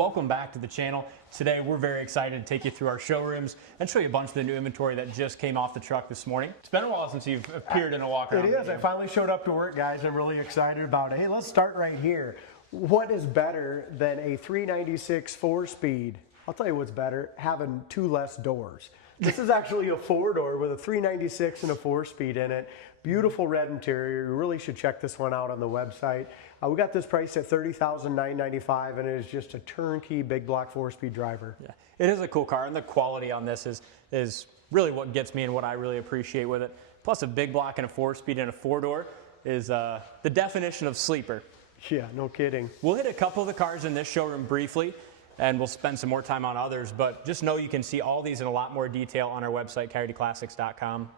welcome back to the channel. Today we're very excited to take you through our showrooms and show you a bunch of the new inventory that just came off the truck this morning. It's been a while since you've appeared in a walk-around. It is. I finally showed up to work, guys. I'm really excited about it. Hey, let's start right here. What is better than a 396 4-speed? I'll tell you what's better, having 2 less doors. This is actually a 4-door with a 396 and a 4-speed in it. Beautiful red interior. You really should check this one out on the website. We got this priced at $30,995, and it is just a turnkey big block 4-speed driver. Yeah, it is a cool car, and the quality on this is really what gets me and what I really appreciate with it. Plus, a big block and a 4-speed and a 4-door is the definition of sleeper. Yeah, no kidding. We'll hit a couple of the cars in this showroom briefly, and we'll spend some more time on others, but just know you can see all these in a lot more detail on our website, coyoteclassics.com.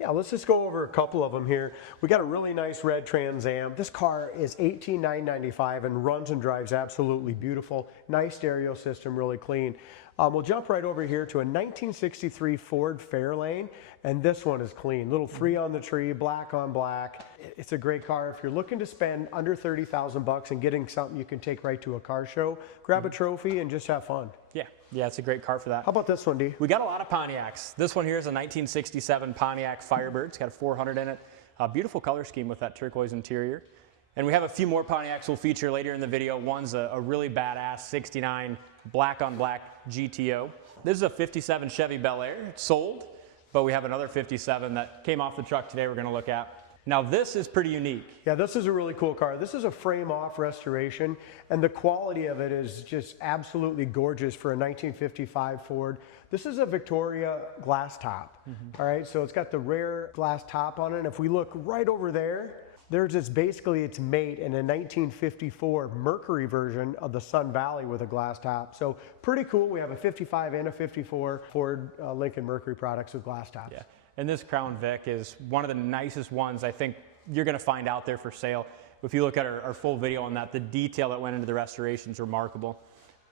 Yeah, let's just go over a couple of them here. We got a really nice red Trans Am. This car is $18,995 and runs and drives absolutely beautiful. Nice stereo system, really clean. We'll jump right over here to a 1963 Ford Fairlane, and this one is clean. Little 3 on the tree, black on black. It's a great car. If you're looking to spend under $30,000 and getting something you can take right to a car show, grab a trophy and just have fun. Yeah, it's a great car for that. How about this one, D? We got a lot of Pontiacs. This one here is a 1967 Pontiac Firebird. It's got a 400 in it. A beautiful color scheme with that turquoise interior. And we have a few more Pontiacs we'll feature later in the video. One's a really badass 69 black on black GTO. This is a 57 Chevy Bel Air. It's sold, but we have another 57 that came off the truck today we're going to look at. Now this is pretty unique. Yeah, this is a really cool car. This is a frame-off restoration, and the quality of it is just absolutely gorgeous for a 1955 Ford. This is a Victoria glass top, all right? So it's got the rare glass top on it. And if we look right over there, there's basically its mate in a 1954 Mercury version of the Sun Valley with a glass top. So pretty cool. We have a 55 and a 54 Ford Lincoln Mercury products with glass tops. Yeah. And this Crown Vic is one of the nicest ones I think you're going to find out there for sale. If you look at our full video on that, the detail that went into the restoration is remarkable.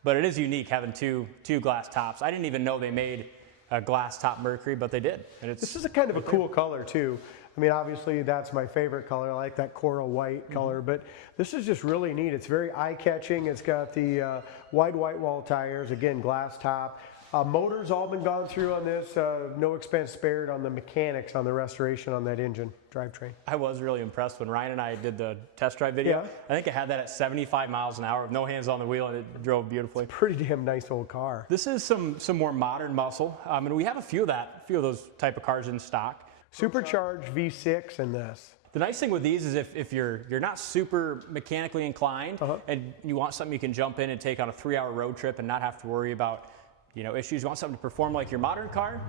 But it is unique having two glass tops. I didn't even know they made a glass top Mercury, but they did. And this is a kind of a cool color too. I mean, obviously that's my favorite color. I like that coral white color, but this is just really neat. It's very eye-catching. It's got the wide white wall tires, again, glass top. Motors all been gone through on this, no expense spared on the mechanics on the restoration on that engine drivetrain. I was really impressed when Ryan and I did the test drive video. Yeah. I think it had that at 75 miles an hour with no hands on the wheel, and it drove beautifully. It's a pretty damn nice old car. This is some more modern muscle, and we have a few of those type of cars in stock. Supercharged V6 in this. The nice thing with these is if you're not super mechanically inclined and you want something you can jump in and take on a 3-hour road trip and not have to worry about issues. You want something to perform like your modern car,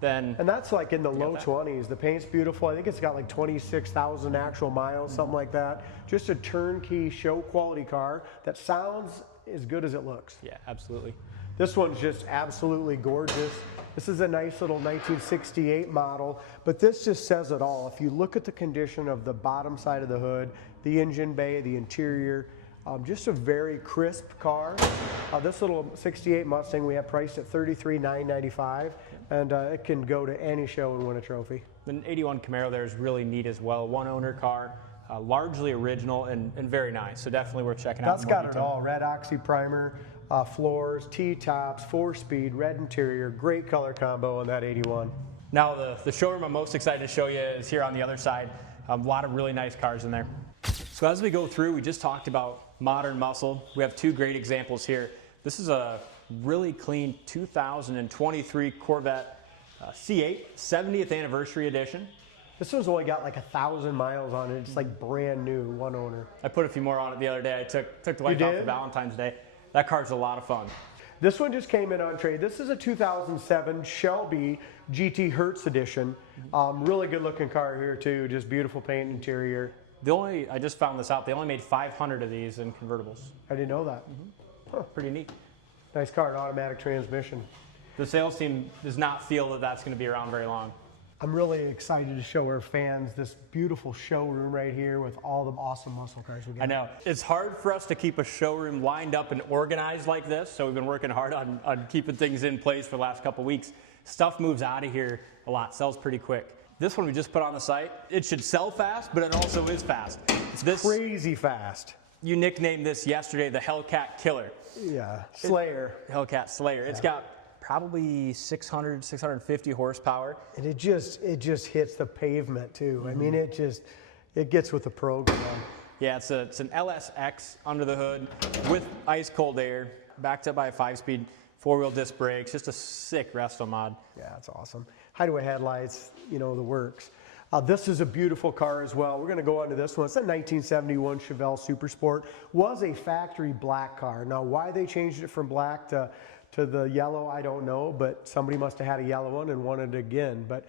then... And that's like in the low 20s. The paint's beautiful. I think it's got like 26,000 actual miles, something like that. Just a turnkey show quality car that sounds as good as it looks. Yeah, absolutely. This one's just absolutely gorgeous. This is a nice little 1968 model, but this just says it all. If you look at the condition of the bottom side of the hood, the engine bay, the interior, just a very crisp car. This little 68 Mustang we have priced at $33,995, and it can go to any show and win a trophy. The 81 Camaro there is really neat as well. One owner car, largely original and very nice. So definitely worth checking out. That's got it all. Red oxy primer, floors, T-tops, 4-speed, red interior, great color combo on that 81. Now the showroom I'm most excited to show you is here on the other side. A lot of really nice cars in there. So as we go through, we just talked about modern muscle. We have 2 great examples here. This is a really clean 2023 Corvette C8 70th anniversary edition. This one's only got like 1,000 miles on it. It's like brand new, one owner. I put a few more on it the other day. I took the wife out for Valentine's Day. That car's a lot of fun. This one just came in on trade. This is a 2007 Shelby GT Hertz edition. Really good looking car here too. Just beautiful paint interior. I just found this out, they only made 500 of these in convertibles. I didn't know that. Huh, pretty neat. Nice car, an automatic transmission. The sales team does not feel that that's going to be around very long. I'm really excited to show our fans this beautiful showroom right here with all the awesome muscle cars we got. I know. It's hard for us to keep a showroom lined up and organized like this, so we've been working hard on keeping things in place for the last couple weeks. Stuff moves out of here a lot, sells pretty quick. This one we just put on the site. It should sell fast, but it also is fast. It's crazy fast. you nicknamed this yesterday the Hellcat Killer. Yeah, Slayer. Hellcat Slayer. It's got probably 600, 650 horsepower. And it just hits the pavement too. I mean, it gets with the program. Yeah, it's an LSX under the hood with ice cold air, backed up by a 5-speed 4-wheel disc brakes. Just a sick resto mod. Yeah, it's awesome. Hideaway headlights, you know, the works. This is a beautiful car as well. We're going to go on to this one. It's a 1971 Chevelle Super Sport. Was a factory black car. Now, why they changed it from black to the yellow, I don't know, but somebody must have had a yellow one and wanted it again. But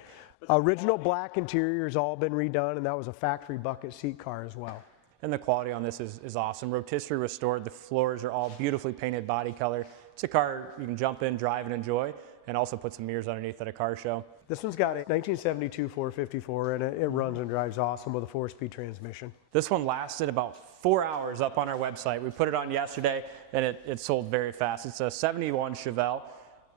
original black interior has all been redone, and that was a factory bucket seat car as well. And the quality on this is awesome. Rotisserie restored. The floors are all beautifully painted body color. It's a car you can jump in, drive, and enjoy, and also put some mirrors underneath at a car show. This one's got a 1972 454 and it runs and drives awesome with a 4-speed transmission. This one lasted about 4 hours up on our website. We put it on yesterday and it sold very fast. It's a 71 Chevelle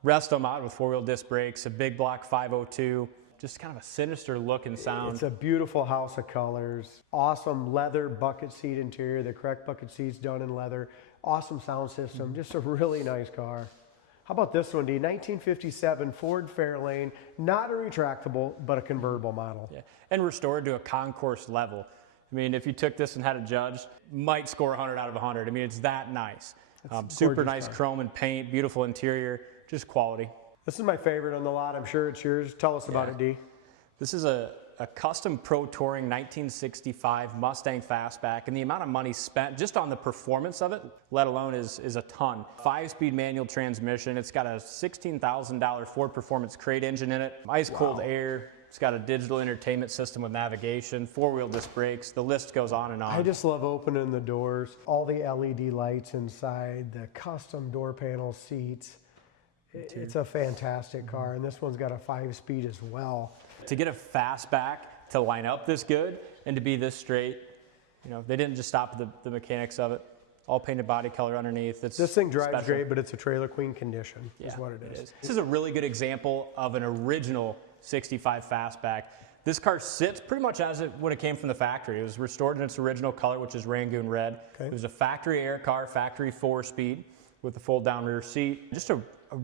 resto mod with 4-wheel disc brakes, a big block 502, just kind of a sinister look and sound. It's a beautiful house of colors, awesome leather bucket seat interior, the correct bucket seats done in leather, awesome sound system, just a really nice car. How about this one, D? 1957 Ford Fairlane, not a retractable, but a convertible model. Yeah, and restored to a concourse level. I mean, if you took this and had a judge, might score 100 out of 100. I mean, it's that nice. Super nice car. Chrome and paint, beautiful interior, just quality. This is my favorite on the lot. I'm sure it's yours. Tell us about it, D. This is a custom Pro Touring 1965 Mustang Fastback, and the amount of money spent just on the performance of it, let alone, is a ton. 5-speed manual transmission. It's got a $16,000 Ford Performance crate engine in it, ice cold air. It's got a digital entertainment system with navigation, 4-wheel disc brakes. The list goes on and on. I just love opening the doors, all the LED lights inside, the custom door panel seats. It's a fantastic car, and this one's got a 5-speed as well. To get a fastback to line up this good and to be this straight, you know, they didn't just stop at the mechanics of it. All painted body color underneath. This thing drives great, but it's a trailer queen condition, is what it is. This is a really good example of an original 65 fastback. This car sits pretty much as it when it came from the factory. It was restored in its original color, which is Rangoon red. Okay. It was a factory air car, factory 4-speed with a fold-down rear seat. Just a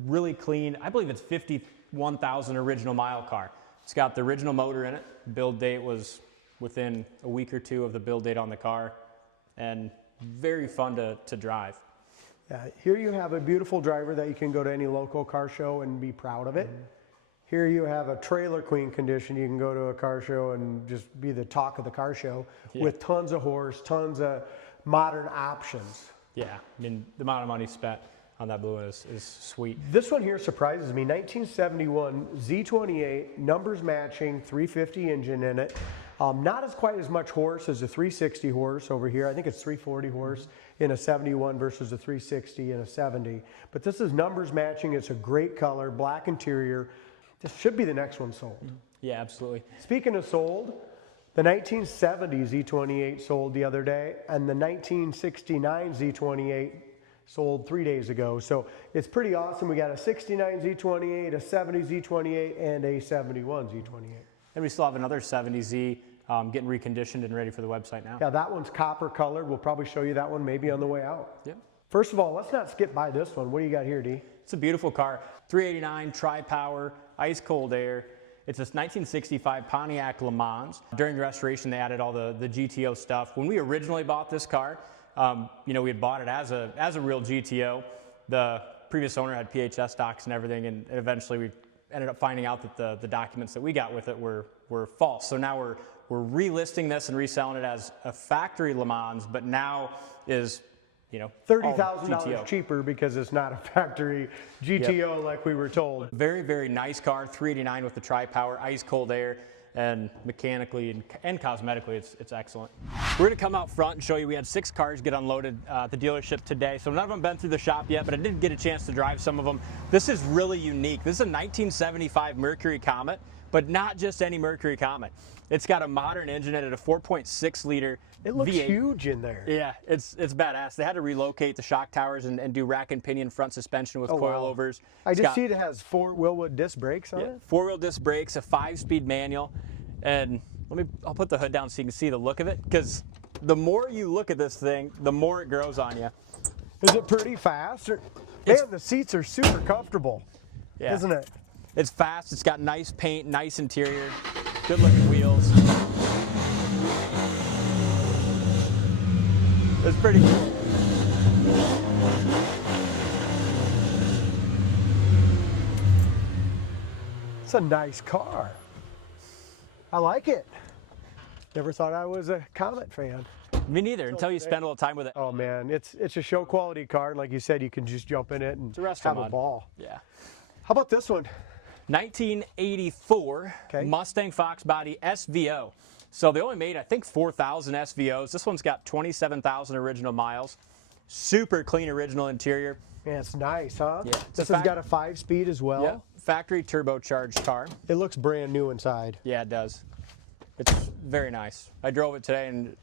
really clean, I believe it's 51,000 original mile car. It's got the original motor in it. Build date was within a week or two of the build date on the car, and very fun to drive. Yeah, here you have a beautiful driver that you can go to any local car show and be proud of it. Here you have a trailer queen condition. You can go to a car show and just be the talk of the car show with tons of horse, tons of modern options. Yeah, I mean, the amount of money spent on that blue one is sweet. This one here surprises me. 1971 Z28, numbers matching, 350 engine in it. Not as quite as much horse as a 360 horse over here. I think it's 340 horse in a 71 versus a 360 in a 70. But this is numbers matching. It's a great color, black interior. This should be the next one sold. Yeah, absolutely. Speaking of sold, the 1970 Z28 sold the other day, and the 1969 Z28 sold 3 days ago. So it's pretty awesome. We got a 69 Z28, a 70 Z28, and a 71 Z28. And we still have another 70Z getting reconditioned and ready for the website now. Yeah, that one's copper colored. We'll probably show you that one maybe on the way out. Yep. First of all, let's not skip by this one. What do you got here, D? It's a beautiful car. 389, tri-power, ice cold air. It's this 1965 Pontiac Le Mans. During the restoration, they added all the GTO stuff. When we originally bought this car, you know, we had bought it as a real GTO. The previous owner had PHS docs and everything, and eventually we ended up finding out that the documents that we got with it were false. So now we're relisting this and reselling it as a factory Le Mans, but now is, you know, $30,000 cheaper because it's not a factory GTO like we were told. Very, very nice car, 389 with the tri-power, ice cold air, and mechanically and cosmetically, it's excellent. We're gonna come out front and show you, we had 6 cars get unloaded at the dealership today. So none of them been through the shop yet, but I did get a chance to drive some of them. This is really unique. This is a 1975 Mercury Comet, but not just any Mercury Comet. It's got a modern engine in it, a 4.6 liter It looks V8. huge in there. Yeah, it's badass. They had to relocate the shock towers and do rack and pinion front suspension with coilovers. I just see it has 4 Willwood disc brakes on it. 4-wheel disc brakes, a 5-speed manual, and I'll put the hood down so you can see the look of it, because the more you look at this thing, the more it grows on you. Is it pretty fast? Man, the seats are super comfortable, isn't it? It's fast. It's got nice paint, nice interior, good looking wheels. It's pretty cool. It's a nice car. I like it. Never thought I was a Comet fan. Me neither, until you spend a little time with it. Oh man, it's a show quality car, and like you said, you can just jump in it and have a ball. Yeah. How about this one? 1984 Mustang Fox Body SVO. So they only made, I think, 4,000 SVOs. This one's got 27,000 original miles. Super clean original interior. Yeah, it's nice, huh? Yeah. This has got a 5-speed as well. Yeah. Factory turbocharged car. It looks brand new inside. Yeah, it does. It's very nice. I drove it today, and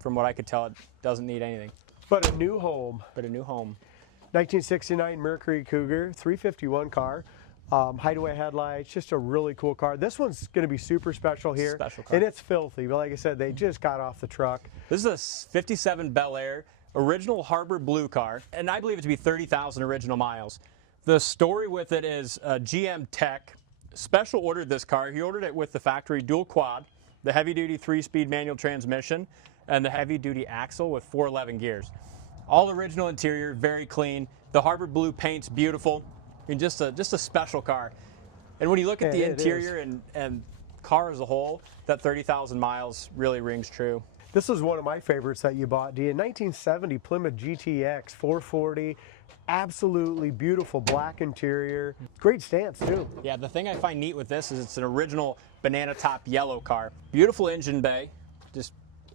from what I could tell, it doesn't need anything. But a new home. 1969 Mercury Cougar, 351 car. Hideaway headlights, just a really cool car. This one's going to be super special here. Special car. And it's filthy, but like I said, they just got off the truck. This is a 57 Bel Air, original Harbor Blue car, and I believe it to be 30,000 original miles. The story with it is GM Tech special ordered this car. He ordered it with the factory dual quad, the heavy-duty 3-speed manual transmission, and the heavy-duty axle with 411 gears. All original interior, very clean. The Harbor Blue paint's beautiful. I mean, just a special car. And when you look at the interior and car as a whole, that 30,000 miles really rings true. This is one of my favorites that you bought, D. A 1970 Plymouth GTX 440. Absolutely beautiful black interior. Great stance, too. Yeah, the thing I find neat with this is it's an original banana top yellow car. Beautiful engine bay, just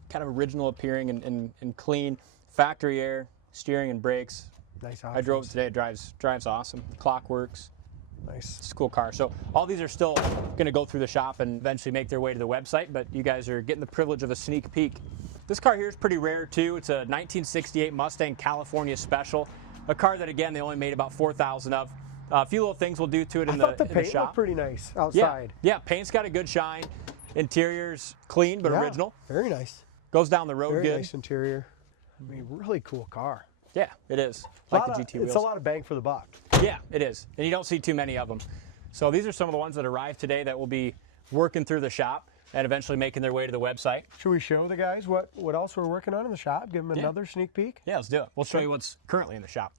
kind of original appearing and clean. Factory air, steering and brakes. Nice options. I drove it today. It drives awesome. Clock works. Nice. It's a cool car. So all these are still going to go through the shop and eventually make their way to the website, but you guys are getting the privilege of a sneak peek. This car here is pretty rare too. It's a 1968 Mustang California Special, a car that again they only made about 4,000 of. A few little things we'll do to it in the shop. I thought the paint looked pretty nice outside. Yeah, paint's got a good shine. Interior's clean but original. Very nice. Goes down the road very good. Nice interior. I mean, really cool car. Yeah, it is. Like the GT wheels. It's a lot of bang for the buck. Yeah, it is. And you don't see too many of them. So these are some of the ones that arrived today that will be working through the shop and eventually making their way to the website. Should we show the guys what else we're working on in the shop? Give them another sneak peek? Yeah, let's do it. We'll show you what's currently in the shop.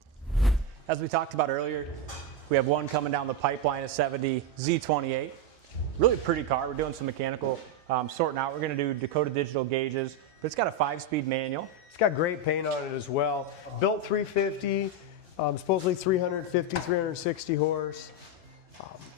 As we talked about earlier, we have one coming down the pipeline, a 70 Z28. Really pretty car. We're doing some mechanical sorting out. We're going to do Dakota digital gauges, but it's got a 5-speed manual. It's got great paint on it as well. Built 350, supposedly 350, 360 horse.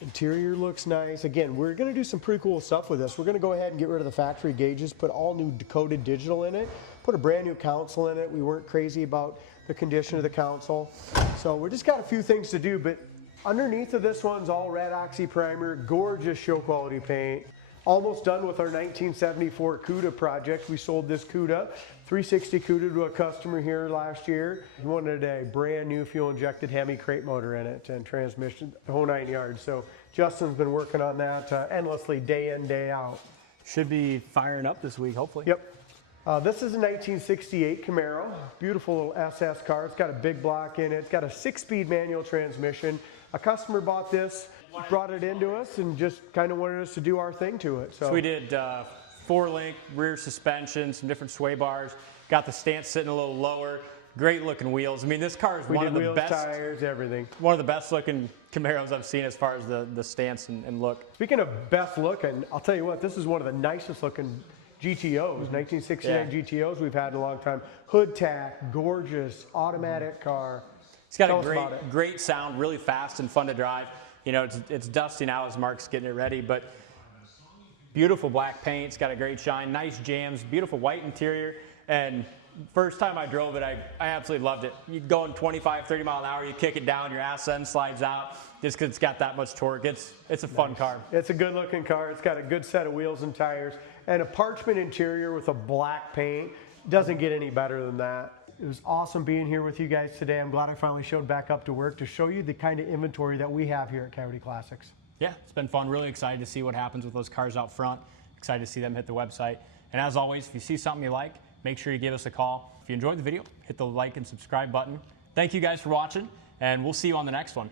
Interior looks nice. Again, we're going to do some pretty cool stuff with this. We're going to go ahead and get rid of the factory gauges, put all new Dakota digital in it, put a brand new console in it. We weren't crazy about the condition of the console. So we just got a few things to do, but underneath of this one's all red oxy primer, gorgeous show quality paint. Almost done with our 1974 CUDA project. We sold this CUDA, 360 CUDA to a customer here last year. He wanted a brand new fuel injected Hemi crate motor in it and transmission, the whole 9 yards. So Justin's been working on that endlessly, day in, day out. Should be firing up this week, hopefully. Yep. This is a 1968 Camaro, beautiful little SS car. It's got a big block in it. It's got a 6-speed manual transmission. A customer bought this, brought it into us, and just kind of wanted us to do our thing to it. So we did 4-link rear suspension, some different sway bars, got the stance sitting a little lower, great looking wheels. I mean, this car is one of the best. Tires, everything. One of the best looking Camaros I've seen as far as the stance and look. Speaking of best looking, I'll tell you what, this is one of the nicest looking GTOs, 1969 GTOs we've had in a long time. Hood tack, gorgeous, automatic car. It's got a great sound, really fast and fun to drive. You know, it's dusty now as Mark's getting it ready, but beautiful black paint. It's got a great shine, nice jams, beautiful white interior. And first time I drove it, I absolutely loved it. You go in 25, 30 mile an hour, you kick it down, your ass end slides out just because it's got that much torque. It's a fun car. It's a good looking car. It's got a good set of wheels and tires and a parchment interior with a black paint. Doesn't get any better than that. It was awesome being here with you guys today. I'm glad I finally showed back up to work to show you the kind of inventory that we have here at Coyote Classics. Yeah, it's been fun. Really excited to see what happens with those cars out front. Excited to see them hit the website. And as always, if you see something you like, make sure you give us a call. If you enjoyed the video, hit the like and subscribe button. Thank you guys for watching, and we'll see you on the next one.